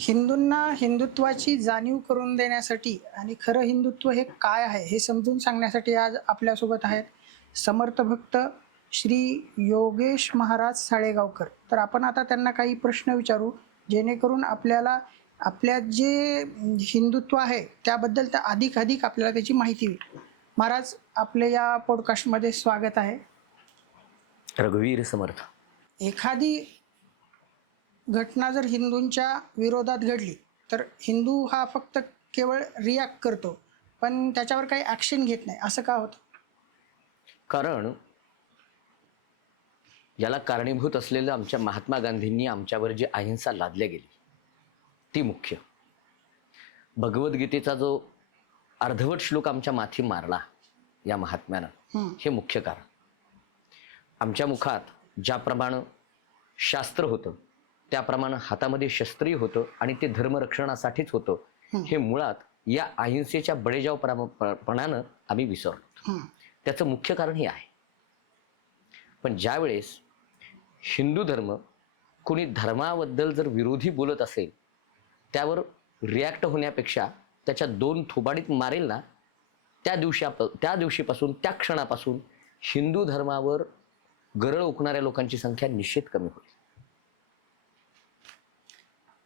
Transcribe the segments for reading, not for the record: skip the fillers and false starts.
हिंदूंना हिंदुत्वाची जाणीव करून देण्यासाठी आणि खरं हिंदुत्व हे काय आहे हे समजून सांगण्यासाठी आज आपल्यासोबत आहेत समर्थ भक्त श्री योगेश महाराज साळेगावकर. तर आपण आता त्यांना काही प्रश्न विचारू जेणेकरून आपल्याला आपल्या जे हिंदुत्व आहे त्याबद्दल तर अधिक आपल्याला त्याची माहिती होईल. महाराज, आपल्या या पॉडकास्टमध्ये स्वागत आहे. रघुवीर समर्थ. एखादी घटना जर हिंदूंच्या विरोधात घडली तर हिंदू हा फक्त केवळ रिॲक्ट करतो, पण त्याच्यावर काही ॲक्शन घेत नाही. असं का होतं? कारण याला कारणीभूत असलेलं आमच्या महात्मा गांधींनी आमच्यावर जी अहिंसा लादल्या गेली ती मुख्य. भगवद्गीतेचा जो अर्धवट श्लोक आमच्या माथी मारला या महात्म्यानं, हे मुख्य कारण. आमच्या मुखात ज्याप्रमाणे शास्त्र होतं त्याप्रमाणे हातामध्ये शस्त्रही होतं आणि ते धर्मरक्षणासाठीच होतं. हे मुळात या अहिंसेच्या बळेजावपणानं आम्ही विसरलो. त्याचं मुख्य कारण हे आहे. पण ज्यावेळेस हिंदू धर्म कोणी धर्माबद्दल जर विरोधी बोलत असेल त्यावर रिॲक्ट होण्यापेक्षा त्याच्या दोन थोबाडीत मारेल ना, त्या दिवशीपासून त्या क्षणापासून हिंदू धर्मावर गरळ ओकणाऱ्या लोकांची संख्या निश्चित कमी होईल.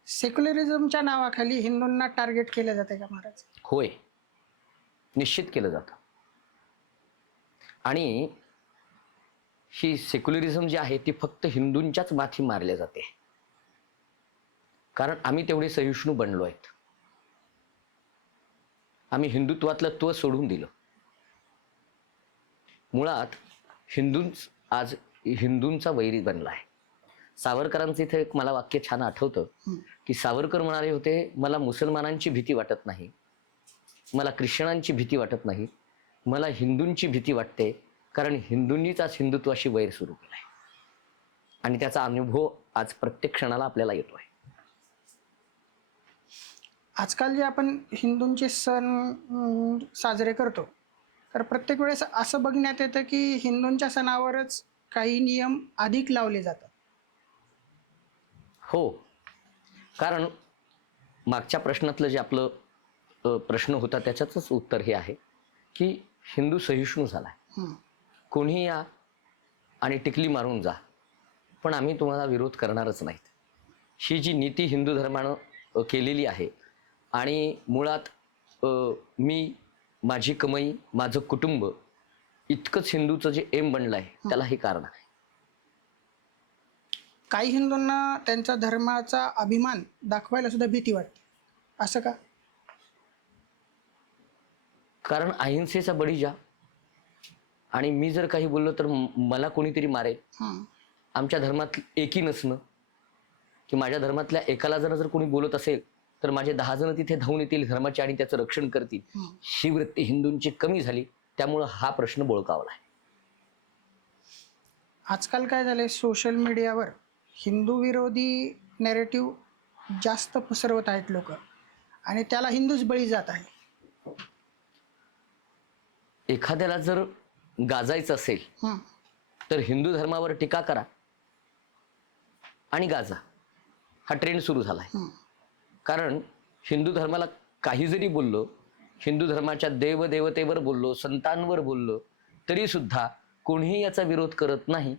सेक्युलरिझमच्या नावाखाली हिंदूंना टार्गेट केलं जाते का महाराज? होय, निश्चित केलं जातं. आणि ही सेक्युलरिझम जी आहे ती फक्त हिंदूंच्याच माथी मारल्या जाते, कारण आम्ही तेवढे सहिष्णू बनलो आहेत. आम्ही हिंदुत्वातलं त्व सोडून दिलं. मुळात आज हिंदूंचा वैरी बनला आहे. सावरकरांचं इथे एक मला वाक्य छान आठवतं की सावरकर म्हणाले होते, मला मुसलमानांची भीती वाटत नाही, मला ख्रिश्चनांची भीती वाटत नाही, मला हिंदूंची भीती वाटते, कारण हिंदूंनीच आज हिंदुत्वाशी वैर सुरू केला आहे. आणि त्याचा अनुभव आज प्रत्येक क्षणाला आपल्याला येतो आहे. आजकाल जे आपण हिंदूंचे सण साजरे करतो तर प्रत्येक वेळेस असं बघण्यात येतं की हिंदूंच्या सणावरच काही नियम अधिक लावले जातात. हो, कारण मागच्या प्रश्नातलं जे आपलं प्रश्न होता त्याच्यातच उत्तर हे आहे की हिंदू सहिष्णू झाला आहे. कोणीही या आणि टिकली मारून जा, पण आम्ही तुम्हाला विरोध करणारच नाहीत. ही जी नीती हिंदू धर्मानं केलेली आहे आणि मुळात मी, माझी कमाई, माझं कुटुंब इतकंच हिंदूचं जे एम बनलं आहे त्याला हे कारण आहे. काही हिंदूंना त्यांचा धर्माचा अभिमान दाखवायला सुद्धा भीती वाटते. असं का? कारण अहिंसेचा बळीजा, आणि मी जर काही बोललो तर मला कोणीतरी मारेल. आमच्या धर्मात एकी नसणं, की माझ्या धर्मातल्या एकाला जर कोणी बोलत असेल तर माझे 10 जण तिथे धावून येतील धर्माचे आणि त्याचं रक्षण करतील, ही वृत्ती हिंदूंची कमी झाली. त्यामुळं हा प्रश्न बोळकावला आहे. आजकाल काय झालंय, सोशल मीडियावर हिंदू विरोधी नॅरेटिव्ह जास्त पसरवत आहेत लोक आणि त्याला हिंदूच बळी जात आहे. एखाद्याला जर गाजायचं असेल तर हिंदू धर्मावर टीका करा आणि गाजा, हा ट्रेंड सुरू झालाय. कारण हिंदू धर्माला काही जरी बोललो, हिंदू धर्माच्या देवदेवतेवर बोललो, संतांवर बोललो, तरी सुद्धा कोणीही याचा विरोध करत नाही,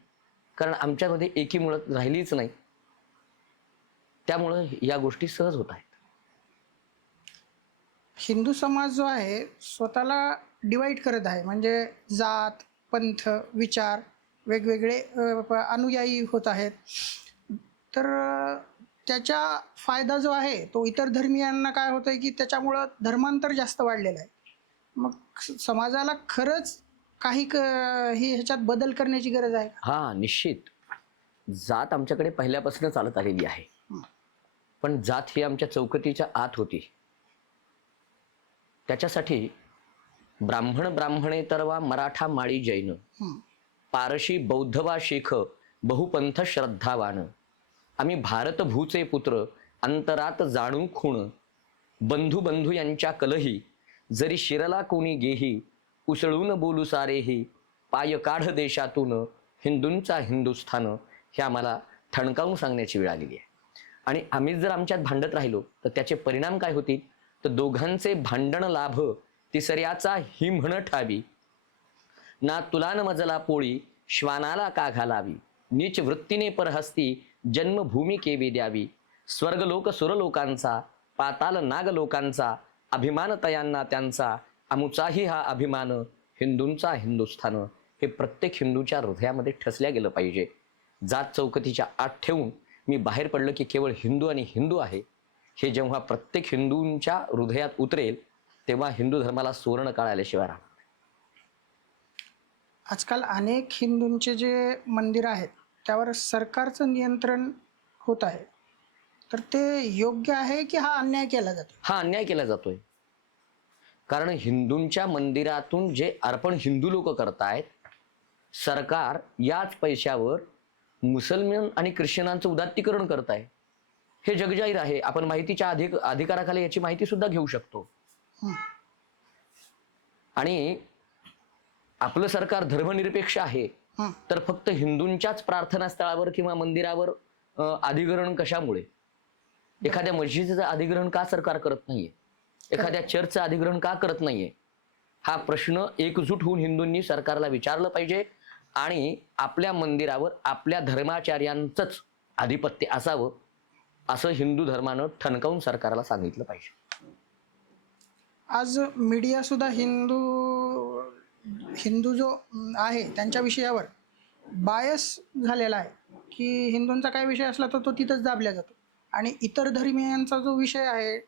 कारण आमच्यामध्ये एकी मुळात राहिलीच नाही. त्यामुळं या गोष्टी सहज होत आहेत. हिंदू समाज जो आहे स्वतःला डिवाईड करत आहे, म्हणजे जात, पंथ, विचार वेगवेगळे अनुयायी होत आहेत. तर त्याचा फायदा जो आहे तो इतर धर्मियांना काय होतं आहे की त्याच्यामुळं धर्मांतर जास्त वाढलेलं आहे. मग समाजाला खरंच काही ह्याच्यात बदल करण्याची गरज आहे. हा, निश्चित. जात आमच्याकडे पहिल्यापासून चालत आलेली आहे, पण जात ही आमच्या चौकटीच्या आत होती. त्याच्यासाठी ब्राह्मणेतरवा मराठा माळी जैन, पारशी बौद्ध वा शीख बहुपंथ श्रद्धावान, आम्ही भारत भूचे पुत्र अंतरात जाणू खूण, बंधू बंधू यांच्या कलही जरी शिरला कोणी गेही, उसळून बोलू सारेही पाय काढ देशातून, हिंदूंचा हिंदुस्थान, हे आम्हाला ठणकावून सांगण्याची वेळ आलेली आहे. आणि आम्हीच जर आमच्यात भांडत राहिलो तर त्याचे परिणाम काय होतील, तर दोघांचे भांडण लाभ तिसऱ्याचा ही म्हण ठावी, ना तुला न मजला पोळी श्वानाला का घालावी, नीच वृत्तीने परहस्ती जन्मभूमी केवी द्यावी, स्वर्गलोक सुरलोकांचा पाताल नाग लोकांचा अभिमान तयांना त्यांचा, अमुचाही हा अभिमान हिंदूंचा हिंदुस्थान. हे प्रत्येक हिंदूच्या हृदयामध्ये ठसल्या गेलं पाहिजे. जात चौकटीच्या आत ठेवून मी बाहेर पडलं की केवळ हिंदू आणि हिंदू आहे, हे जेव्हा प्रत्येक हिंदूंच्या हृदयात उतरेल तेव्हा हिंदू धर्माला सुवर्ण काळ आल्याशिवाय राहणार. आजकाल अनेक हिंदूंचे जे मंदिर आहेत त्यावर सरकारचं नियंत्रण होत आहे, तर ते योग्य आहे की हा अन्याय केला जातो? हा अन्याय केला जातोय. कारण हिंदूंच्या मंदिरातून जे अर्पण हिंदू लोक करतायत, सरकार याच पैशावर मुसलमान आणि ख्रिश्चनांचं उदात्तीकरण करत आहे. हे जगजाहीर आहे. आपण माहितीच्या अधिकाराखाली याची माहिती सुद्धा घेऊ शकतो. आणि आपलं सरकार धर्मनिरपेक्ष आहे, तर फक्त हिंदूंच्याच प्रार्थनास्थळावर किंवा मंदिरावर अधिग्रहण कशामुळे? एखाद्या मस्जिदीचं अधिग्रहण का सरकार करत नाहीये? एखाद्या चर्चचं अधिग्रहण का करत नाहीये? हा प्रश्न एकजूट होऊन हिंदूंनी सरकारला विचारलं पाहिजे आणि आपल्या मंदिरावर आपल्या धर्माचार्यांचंच आधिपत्य असावं असं हिंदू धर्मानं ठणकावून सरकारला सांगितलं पाहिजे. आज मीडिया सुद्धा हिंदू जो आहे त्यांच्या विषयावर बायस झालेला आहे, की हिंदूंचा काय विषय असला तर तो तिथंच दाबला जातो आणि इतर धर्मियांचा जो विषय आहे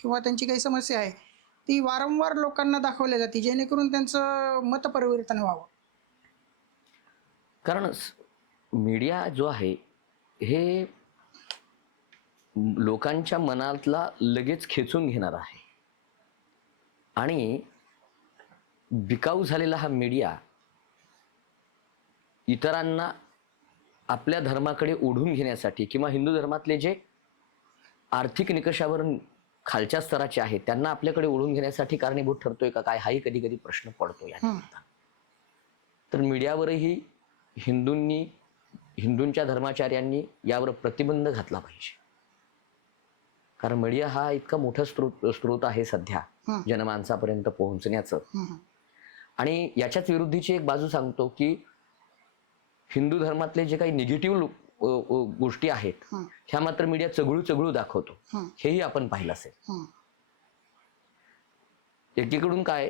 किंवा त्यांची काही समस्या आहे ती वारंवार लोकांना दाखवल्या जाते, जेणेकरून त्यांचं मतपरिवर्तन व्हावं. कारण मीडिया जो आहे हे लोकांच्या मनातला लगेच खेचून घेणार आहे आणि बिकाऊ झालेला हा मीडिया इतरांना आपल्या धर्माकडे ओढून घेण्यासाठी किंवा हिंदू धर्मातले जे आर्थिक निकषावर खालच्या स्तराचे आहेत त्यांना आपल्याकडे ओढून घेण्यासाठी कारणीभूत ठरतोय का काय, हाही कधी कधी प्रश्न पडतो. तर मीडियावरही हिंदूंच्या धर्माचार्यांनी यावर प्रतिबंध घातला पाहिजे. कारण मीडिया हा इतका मोठा स्रोत आहे सध्या जनमानसापर्यंत पोहोचण्याचं. आणि याच्याच विरुद्धीची एक बाजू सांगतो की हिंदू धर्मातले जे काही निगेटिव्ह गोष्टी आहेत ह्या मात्र मीडिया चगळू दाखवतो. हेही आपण पाहिलं असेल. एकीकडून काय,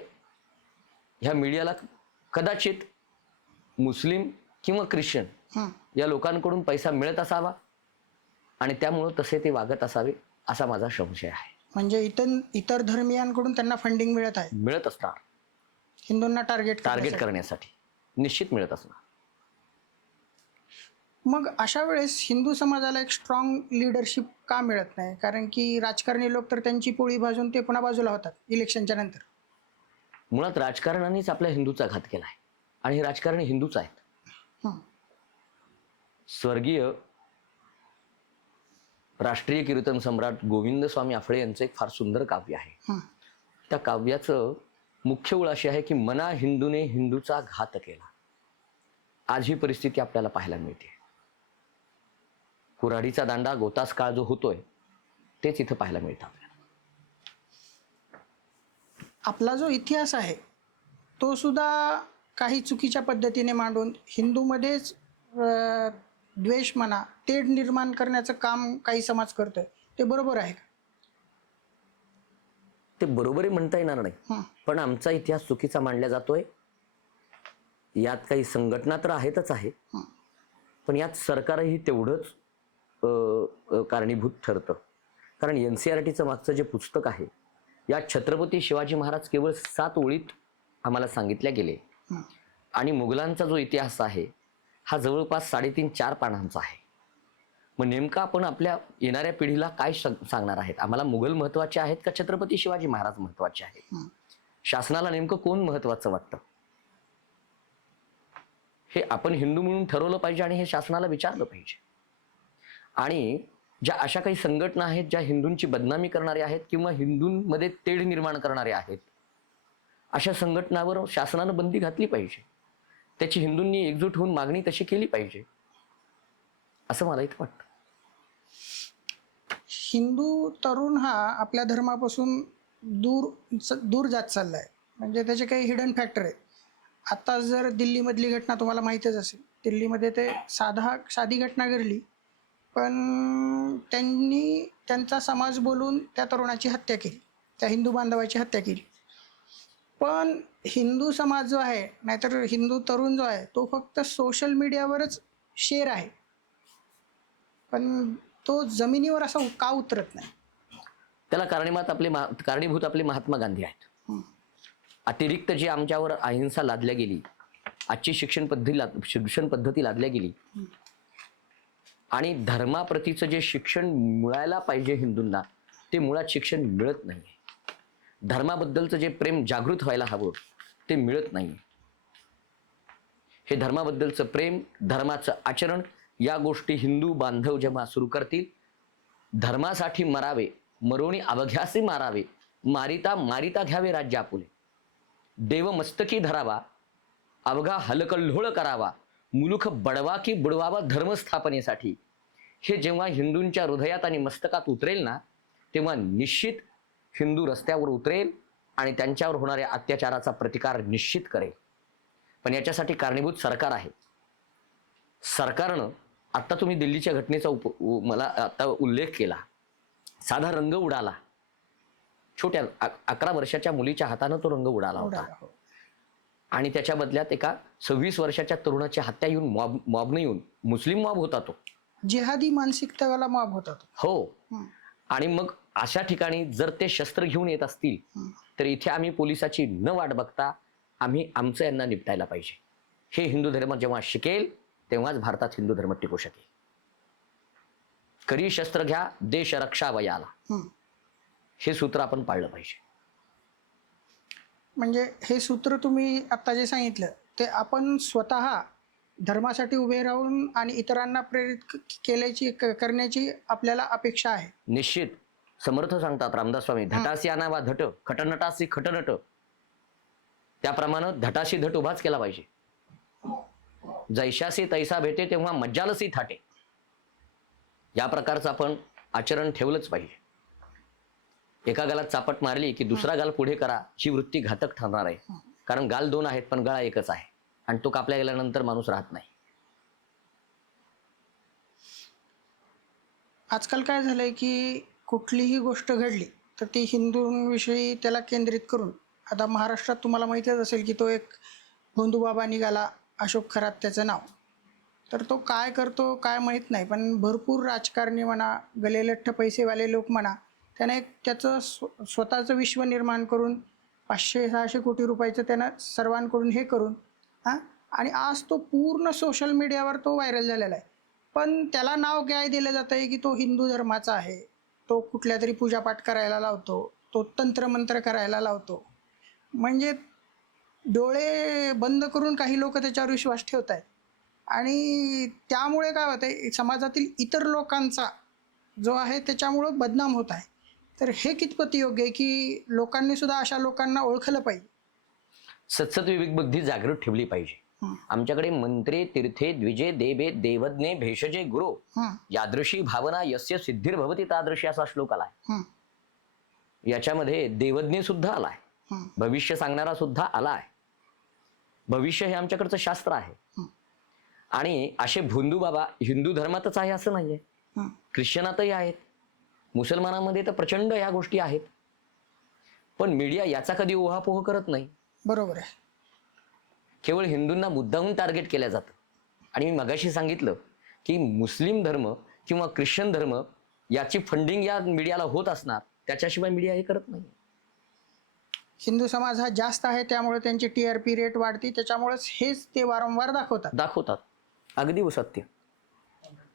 ह्या मीडियाला कदाचित मुस्लिम किंवा ख्रिश्चन या लोकांकडून पैसा मिळत असावा आणि त्यामुळं तसे ते वागत असावे असा माझा संशय आहे. म्हणजे इतर धर्मियांकडून त्यांना फंडिंग मिळत आहे, मिळत असणार. हिंदूंना टार्गेट करण्यासाठी निश्चित मिळत असणार. मग अशा वेळेस हिंदू समाजाला एक स्ट्रॉंग लिडरशिप का मिळत नाही? कारण की राजकारणी लोक तर त्यांची पोळी भाजून ते पुन्हा बाजूला होतात इलेक्शनच्या नंतर. मुळात राजकारणानेच आपल्या हिंदूचा घात केला आहे आणि हे राजकारणी हिंदूच आहेत. स्वर्गीय राष्ट्रीय कीर्तन सम्राट गोविंद स्वामी आफळे यांचं एक फार सुंदर काव्य आहे. त्या काव्याचं मुख्य ओळ अशी आहे की मना हिंदूने हिंदूचा घात केला. आज ही परिस्थिती आपल्याला पाहायला मिळते. कुऱ्हाडीचा दांडा गोतास काळ जो होतोय तेच इथं पाहायला मिळतं आपल्याला. आपला जो इतिहास आहे तो सुद्धा काही चुकीच्या पद्धतीने मांडून हिंदूमध्येच द्वेष म्हणा तेढ निर्माण करण्याचं काम काही समाज करतोय, ते बरोबर आहे का? ते बरोबर म्हणता येणार नाही, पण आमचा इतिहास चुकीचा मांडला जातोय. यात काही संघटना तर आहेतच आहे, पण यात सरकारही तेवढंच कारणीभूत ठरतं. कारण NCERTचं मागचं जे पुस्तक आहे यात छत्रपती शिवाजी महाराज केवळ 7 ओळीत आम्हाला सांगितल्या गेले आणि मुघलांचा जो इतिहास आहे हा जवळपास 3.5-4 पानांचा आहे. मग नेमका आपण आपल्या येणाऱ्या पिढीला काय सांगणार आहेत? आम्हाला मुघल महत्वाचे आहेत का छत्रपती शिवाजी महाराज महत्वाचे आहेत? शासनाला नेमकं कोण महत्वाचं वाटतं हे आपण हिंदू म्हणून ठरवलं पाहिजे आणि हे शासनाला विचारलं पाहिजे. आणि ज्या अशा काही संघटना आहेत ज्या हिंदूंची बदनामी करणारे आहेत किंवा हिंदूंमध्ये तेढ निर्माण करणारे आहेत, अशा संघटनावर शासनानं बंदी घातली पाहिजे. त्याची हिंदूंनी एकजूट होऊन मागणी तशी केली पाहिजे असं मला इथं वाटतं. हिंदू तरुण हा आपल्या धर्मापासून दूर जात चालला आहे. म्हणजे त्याचे काही हिडन फॅक्टर आहेत. आता जर दिल्लीमधली घटना तुम्हाला माहीतच असेल. दिल्लीमध्ये ते साधी घटना घडली, पण त्यांचा समाज बोलून त्या तरुणाची हत्या केली, त्या हिंदू बांधवाची हत्या केली. पण हिंदू समाज जो आहे, नाहीतर हिंदू तरुण जो आहे, तो फक्त सोशल मीडियावरच शेर आहे, पण तो जमिनीवर असा का उतरत नाही? त्याला कारणीभूत आपले महात्मा गांधी आहेत. अतिरिक्त जी आमच्यावर अहिंसा लादल्या गेली, आजची शिक्षण पद्धती लादल्या गेली, आणि धर्माप्रतीचं जे शिक्षण मिळायला पाहिजे हिंदूंना, ते मुळात शिक्षण मिळत नाही. धर्माबद्दलचं जे प्रेम जागृत व्हायला हवं, ते मिळत नाही. हे धर्माबद्दलचं प्रेम, धर्माचं आचरण, या गोष्टी हिंदू बांधव जेव्हा सुरू करतील, धर्मासाठी मरावे, मरोणी अवघ्यासी मारावे, मारिता मारिता घ्यावे राज्य आपुले, देव मस्तकी धरावा, अवघा हलकल्लोळ करावा, मुलुख बडवा की बुडवावा धर्मस्थापनेसाठी, हे जेव्हा हिंदूंच्या हृदयात आणि मस्तकात उतरेल ना, तेव्हा निश्चित हिंदू रस्त्यावर उतरेल आणि त्यांच्यावर होणाऱ्या अत्याचाराचा प्रतिकार निश्चित करेल. पण याच्यासाठी कारणीभूत सरकार आहे. सरकारनं, आत्ता तुम्ही दिल्लीच्या घटनेचा मला आता उल्लेख केला, साधा रंग उडाला, छोट्या 11 वर्षाच्या मुलीच्या हातानं तो रंग उडाला होता, आणि त्याच्या बदल्यात एका 26 वर्षाच्या तरुणाची हत्या येऊन मॉबने येऊन, मुस्लिम मॉब होता तो, जिहादी मानसिकतेवाला मॉब होता तो. हो. आणि मग अशा ठिकाणी जर ते शस्त्र घेऊन येत असतील, तर इथे आम्ही पोलिसाची न वाट बघता आम्ही आमचं यांना निपटायला पाहिजे. हे हिंदू धर्म जेव्हा शिकेल, तेव्हाच भारतात हिंदू धर्म टिकू शकेल. करी शस्त्र घ्या, देश रक्षा वयाला, हे सूत्र आपण पाळलं पाहिजे. म्हणजे हे सूत्र तुम्ही आता जे सांगितलं, ते आपण स्वतः धर्मासाठी उभे राहून आणि इतरांना प्रेरित करण्याची आपल्याला अपेक्षा आहे. निश्चित. समर्थ सांगतात रामदास स्वामी, धटासी आणावा धट, खटनटासी खटनट, त्याप्रमाणे धटाशी धट उभाच केला पाहिजे. जैशासी तैसा भेटे तेव्हा मज्जालसी थाटे, या प्रकारचं आपण आचरण ठेवलंच पाहिजे. एका गालात चापट मारली की दुसरा गाल पुढे करा, ही वृत्ती घातक ठरणार आहे. कारण गाल 2 आहेत पण गळा एकच आहे, आणि तो कापल्या गेल्यानंतर माणूस राहत नाही. आजकाल काय झालंय की कुठलीही गोष्ट घडली तर ती हिंदूंविषयी त्याला केंद्रित करून, आता महाराष्ट्रात तुम्हाला माहितीच असेल की तो एक भोंदूबाबा निघाला, अशोक खरात त्याचं नाव, तर तो काय करतो काय माहीत नाही, पण भरपूर राजकारणी म्हणा, गलेलठ्ठ पैसेवाले लोक म्हणा, त्याने त्याचं स्वतःचं विश्व निर्माण करून 500-600 कोटी रुपयाचं त्यानं सर्वांकडून हे करून आणि आज तो पूर्ण सोशल मीडियावर तो व्हायरल झालेला आहे. पण त्याला नाव काय दिलं जातं आहे की तो हिंदू धर्माचा आहे, तो कुठल्या तरी पूजापाठ करायला लावतो, तो तंत्रमंत्र करायला लावतो. म्हणजे डोळे बंद करून काही लोक त्याच्यावर विश्वास ठेवत आहेत, आणि त्यामुळे काय होतंय, समाजातील इतर लोकांचा जो आहे त्याच्यामुळं बदनाम होत आहे. तर हे कितपत योग्य आहे की लोकांनी सुद्धा अशा लोकांना ओळखलं पाहिजे? सत्सत विवेक बुद्धी जागृत ठेवली पाहिजे. आमच्याकडे मंत्रे तीर्थे द्विजे देवे देवज्ञे भेषजे गुरु, यादृशी भावना यस्य सिद्धिर्भवती तादृशी, असा श्लोक आलाय. याच्यामध्ये देवज्ञ सुद्धा आलाय, भविष्य सांगणारा सुद्धा आलाय. भविष्य हे आमच्याकडचं शास्त्र आहे. आणि असे भोंदू बाबा हिंदू धर्मातच आहे असं नाहीये, ख्रिश्चनातही आहेत, मुसलमानांमध्ये तर प्रचंड ह्या गोष्टी आहेत. पण मीडिया याचा कधी ओहापोह करत नाही. बरोबर आहे. केवळ हिंदूंना मुद्दाहून टार्गेट केल्या जातं. आणि मी मगाशी सांगितलं की मुस्लिम धर्म किंवा ख्रिश्चन धर्म याची फंडिंग या मीडियाला होत असणार, त्याच्याशिवाय मीडिया हे करत नाही. हिंदू समाज हा जास्त आहे, त्यामुळे त्यांची TRP रेट वाढते, त्याच्यामुळेच हेच ते वारंवार दाखवतात. अगदी सत्य.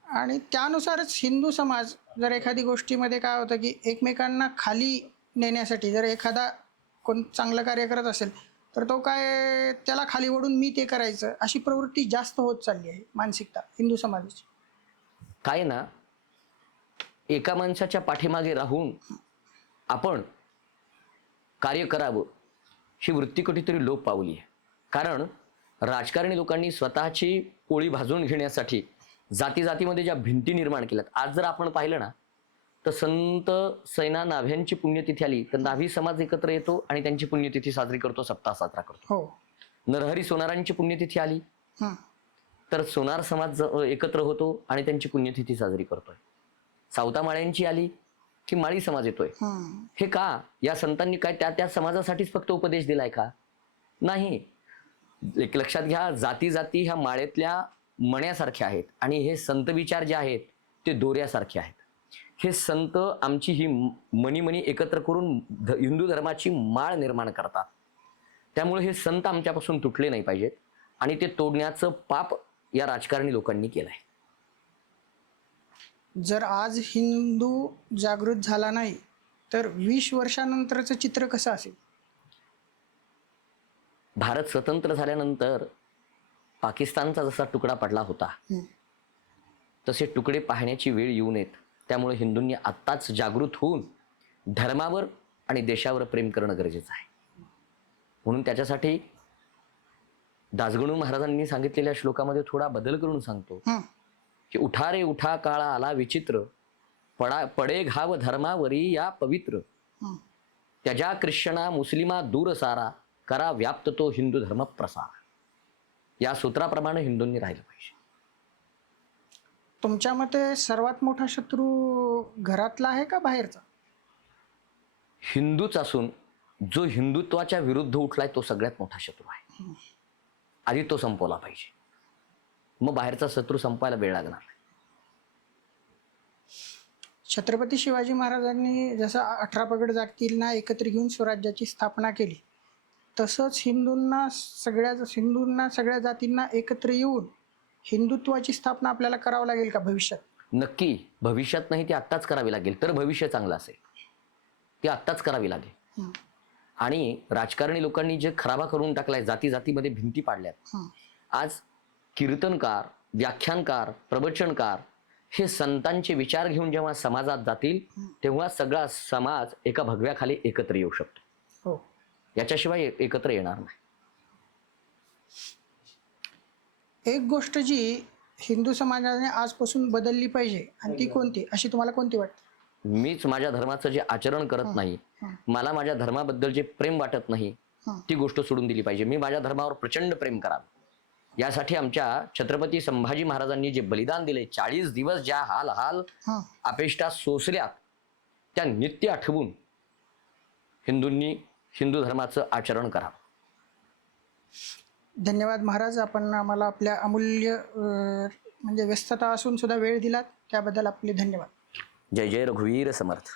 आणि त्यानुसारच हिंदू समाज जर एखादी गोष्टीमध्ये काय होतं की एकमेकांना खाली नेण्यासाठी, जर एखादा कोण चांगलं कार्य करत असेल तर तो काय त्याला खाली ओढून मी ते करायचं, अशी प्रवृत्ती जास्त होत चालली आहे, मानसिकता हिंदू समाजाची. काय ना, एका माणसाच्या पाठीमागे राहून आपण कार्य करावं, ही वृत्ती कुठेतरी लोप पावली आहे. कारण राजकारणी लोकांनी स्वतःची पोळी भाजून घेण्यासाठी जातीमध्ये ज्या भिंती निर्माण केल्यात, आज जर आपण पाहिलं ना, तर संत सैना नाभ्यांची पुण्यतिथी आली तर नाभी समाज एकत्र येतो आणि त्यांची पुण्यतिथी साजरी करतो, सप्ताह साजरा करतो. हो. नरहरी सोनारांची पुण्यतिथी आली हं. तर सोनार समाज एकत्र होतो आणि त्यांची पुण्यतिथी साजरी करतोय. सावता माळ्यांची आली की माळी समाज येतोय. हं. हे का? या संतांनी काय त्या त्या समाजासाठीच फक्त उपदेश दिलाय का? नाही. एक लक्षात घ्या, जाती जाती ह्या माळेतल्या मण्यासारख्या आहेत आणि हे संत विचार जे आहेत ते दोऱ्यासारखे आहेत. हे संत आमची ही मणी एकत्र करून हिंदू धर्माची माळ निर्माण करतात. त्यामुळे हे संत आमच्यापासून तुटले नाही पाहिजेत आणि ते तोडण्याचं पाप या राजकारणी लोकांनी केलंय. जर आज हिंदू जागृत झाला नाही तर 20 वर्षानंतरचं चित्र कसं असेल? भारत स्वतंत्र झाल्यानंतर पाकिस्तानचा जसा तुकडा पडला होता हं. तसे तुकडे पाहण्याची वेळ येऊ नयेत. त्यामुळे हिंदूंनी आत्ताच जागृत होऊन धर्मावर आणि देशावर प्रेम करणं गरजेचं आहे. म्हणून त्याच्यासाठी दासगणू महाराजांनी सांगितलेल्या श्लोकामध्ये थोडा बदल करून सांगतो हं. की उठा रे उठा, काळा आला विचित्र, पडे घाव धर्मावरी या पवित्र, हं. त्याच्या ख्रिश्चना मुस्लिमा दूर सारा, करा व्याप्त तो हिंदू धर्म प्रसार. या सूत्राप्रमाणे हिंदूंनी राहिलं पाहिजे. तुमच्या मते सर्वात मोठा शत्रू घरातला आहे का बाहेरचा? हिंदूच असून जो हिंदुत्वाच्या विरुद्ध उठलाय तो सगळ्यात मोठा शत्रू आहे. आधी तो संपवला पाहिजे, मग बाहेरचा शत्रू संपायला वेळ लागणार नाही. छत्रपती शिवाजी महाराजांनी जसं 18 पगड जातींना एकत्र घेऊन स्वराज्याची स्थापना केली, तसंच हिंदूंना सगळ्या जातींना एकत्र येऊन हिंदुत्वाची स्थापना आपल्याला करावं लागेल का भविष्यात? नक्की. भविष्यात नाही, ती आत्ताच करावी लागेल तर भविष्य चांगलं असेल. ती आत्ताच करावी लागेल. हं. आणि राजकारणी लोकांनी जे खराबा करून टाकलाय, जाती जातीमध्ये भिंती पाडल्यात. हं. आज कीर्तनकार, व्याख्यानकार, प्रवचनकार हे संतांचे विचार घेऊन जेव्हा समाजात जातील तेव्हा सगळा समाज एका भगव्याखाली एकत्र येऊ शकतो. हो. याच्याशिवाय एकत्र येणार नाही. एक गोष्ट जी हिंदू समाजाने आजपासून बदलली पाहिजे आणि ती कोणती, अशी तुम्हाला कोणती वाटते? मीच माझ्या धर्माचं जे आचरण करत नाही, मला माझ्या धर्माबद्दल जे प्रेम वाटत नाही, ती गोष्ट सोडून दिली पाहिजे. मी माझ्या धर्मावर प्रचंड प्रेम करावं. यासाठी आमच्या छत्रपती संभाजी महाराजांनी जे बलिदान दिले, 40 दिवस ज्या हाल अपेष्टा सोसल्यात, त्या नित्य आठवून हिंदूंनी हिंदू धर्माचं आचरण करावं. धन्यवाद महाराज, आपण आम्हाला आपल्या अमूल्य म्हणजे व्यस्तता असून सुद्धा वेळ दिलात त्याबद्दल आपले धन्यवाद. जय जय रघुवीर समर्थ.